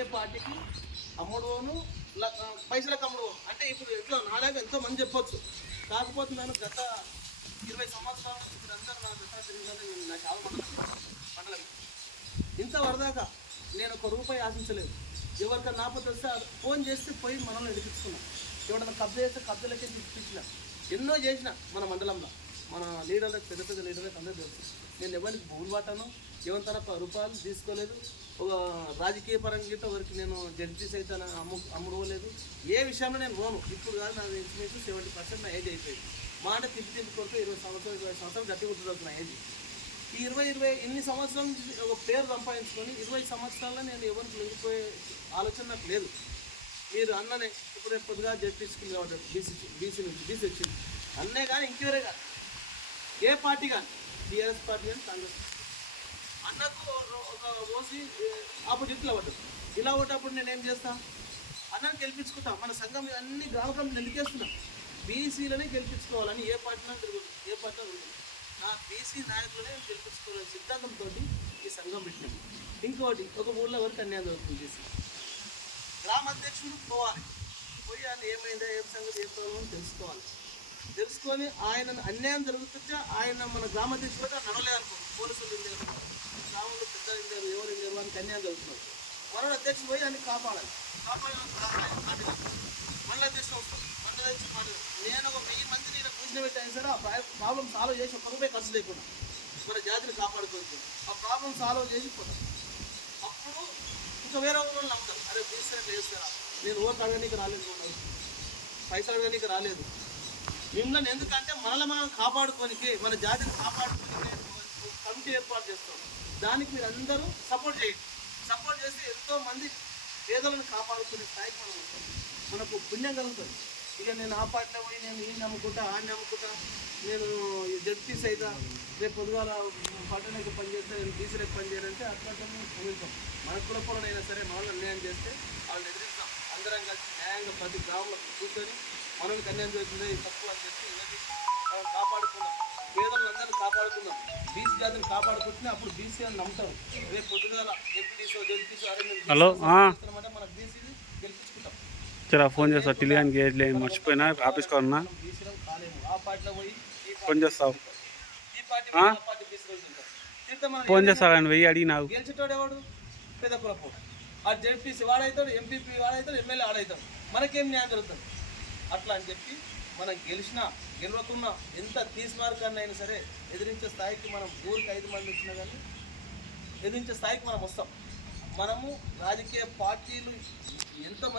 ఏ పార్టీకి అమ్ముడును పైసలకు అమ్ముడు అంటే ఇప్పుడు ఎంతో నాలాగా ఎంతో మంది చెప్పొచ్చు. కాకపోతే నేను గత 20 సంవత్సరాలు ఇప్పుడు అందరూ నా దసరా తిరిగినట్టు నేను నా చాలా మండలం ఇంత వరదాకా నేను ఒక రూపాయి ఆశించలేదు. ఎవరికైనా నాపతి వస్తే ఫోన్ చేస్తే పోయి మనల్ని ఎదిపించుకున్నాం. ఎవరైనా కబ్జా చేస్తే కబ్జాలకే తీసుకొచ్చిన ఎన్నో చేసిన మన మండలంలో మన లీడర్లకు పెద్ద పెద్ద లీడర్లకు అందరూ తెలుసు. నేను ఎవరికి భూములు పట్టాను, ఎవరి తన రూపాయలు తీసుకోలేదు. ఒక రాజకీయ పరంగా వరకు నేను జడ్జీస్ అయితే అమ్ముకోలేదు. ఏ విషయంలో నేను పోను. ఇప్పుడు కాదు నా ఇంచుమించు 70% నా ఏజ్ అయిపోయింది. మా అంటే తిప్పి కొడుతూ 20 సంవత్సరాలు గట్టి కుట్టుతుంది నా ఏజ్. ఈ 20 ఇన్ని సంవత్సరాల నుంచి ఒక పేరు సంపాదించుకొని 20 సంవత్సరాల్లో నేను ఎవరికి లొంగిపోయే ఆలోచన నాకు లేదు. మీరు అన్ననే ఇప్పుడు పొద్దుగా జడ్పీసుకుంది కాబట్టి బీసీ వచ్చింది అన్నే కానీ ఇంకెవరే కాదు, ఏ పార్టీ కానీ టీఆర్ఎస్ పార్టీ కానీ కాంగ్రెస్ అన్నకు ఒక ఓసి ఆపోజిట్లో పడ్డదు. ఇలా పడ్డప్పుడు నేను ఏం చేస్తాను, అన్నని గెలిపించుకుంటాం. మన సంఘం అన్ని గ్రామ కమిటీలు ఎందుకేస్తున్నాం, బీసీలనే గెలిపించుకోవాలని ఏ పార్టీలో తిరుగుతుంది, ఏ పార్టీలో తిరుగుతుంది. నా బీసీ నాయకులనే గెలిపించుకోవాలని సిద్ధాంతంతో ఈ సంఘం పెట్టినాం. ఇంకోటి ఒక ఊళ్ళో వరకు అన్యాయం జరుగుతుంది. బీసీ గ్రామ అధ్యక్షుడు పోవాలి, పోయి ఆయన ఏమైందా ఏం సంగతి ఏ ప్రాబ్లం తెలుసుకోవాలి. తెలుసుకొని ఆయన అన్యాయం జరుగుతుంటే ఆయన మన గ్రామాధ్యక్షుడు నడలేదనుకోండి, పోలీసులు లేరు, గ్రామంలో పెద్దలు లేరు, ఎవరు లేరు, అని అన్యాయం జరుగుతున్నారు. మన అధ్యక్షుడు పోయి ఆయన కాపాడాలి. మండల అధ్యక్షుడు వస్తారు, మండల అధ్యక్షుడు నేను ఒక 1000 మందిని ఇలా పూజన పెట్టాను సరే, ఆ ప్రాబ్లం సాల్వ్ చేసి ఒక్క రూపాయి ఖర్చు లేకుండా మన జాతిని కాపాడుకోవచ్చు. ఆ ప్రాబ్లం సాల్వ్ చేసి పోతాం. అప్పుడు ఇంకా వేరే ఊళ్ళో నమ్ముతారు, అరే తీసుకుని వేస్తారా, నేను ఓటు అడగడానికి రాలేదు, పైసలు అడగడానికి రాలేదు. మిమ్మల్ని ఎందుకంటే మనల్ని మనం కాపాడుకోనికి, మన జాతిని కాపాడుకోనికి కమిటీ ఏర్పాటు చేస్తాం. దానికి మీరు అందరూ సపోర్ట్ చేయండి. సపోర్ట్ చేస్తే ఎంతోమంది పేదలను కాపాడుకునే స్థాయికి మనం ఉంటాం, మనకు పుణ్యం కలుగుతుంది. ఇక నేను ఆ పార్టీలో పోయి నేను ఈ నమ్ముకుంటా ఆ నమ్ముకుంటా, నేను జడ్పీస్ అయితే రేపు పొద్దుగాల పట్టణానికి పనిచేస్తే నేను బీసీలకు పనిచేయాలంటే అట్లాంటి ఊహించాం. మన కులపొలనైనా సరే మనల్ని అన్యాయం చేస్తే వాళ్ళని ఎదిరిస్తాం. అందరం కలిసి న్యాయంగా ప్రతి గ్రామంలో కూర్చొని మనల్ని అన్యాయం చేస్తుంది తక్కువ అని చెప్పి మనం కాపాడుకుందాం. పేదలందరినీ కాపాడుకుందాం, బీసీ జాతిని కాపాడుకుంటే అప్పుడు బీసీ అని నమ్ముతారు. రేపు పొద్దుగాల ఎంపీటీసో జడ్పీసో అరే మన బీసీని గెలిపించుకుంటాం. ఫోన్ చేస్తా తెలియని మర్చిపోయినా ఆఫీస్ కావాలన్నా బీసీలో కాలేము. ఆ పార్టీలో పోయి ఫోన్ చేస్తావు, ఈ పార్టీ బీసీలో ఫోన్ చేస్తావు అని వెయ్యి అడిగి నాకు గెలిచేటోడు ఎవడు పెద్ద కులపోడు. ఆ జడ్పీసీ వాడవుతాడు, ఎంపీపీ వాడవుతాడు, ఎమ్మెల్యే ఆడవుతాడు. మనకేం న్యాయం జరుగుతుంది అట్లా అని చెప్పి మనం గెలిచినా గెలవకున్నా ఎంత తీసుమార్గాన్ని అయినా సరే ఎదిరించే స్థాయికి మనం ఊరికి 5 మంది వచ్చినా కానీ ఎదిరించే స్థాయికి మనం వస్తాం. మనము రాజకీయ పార్టీలు ఎంతమంది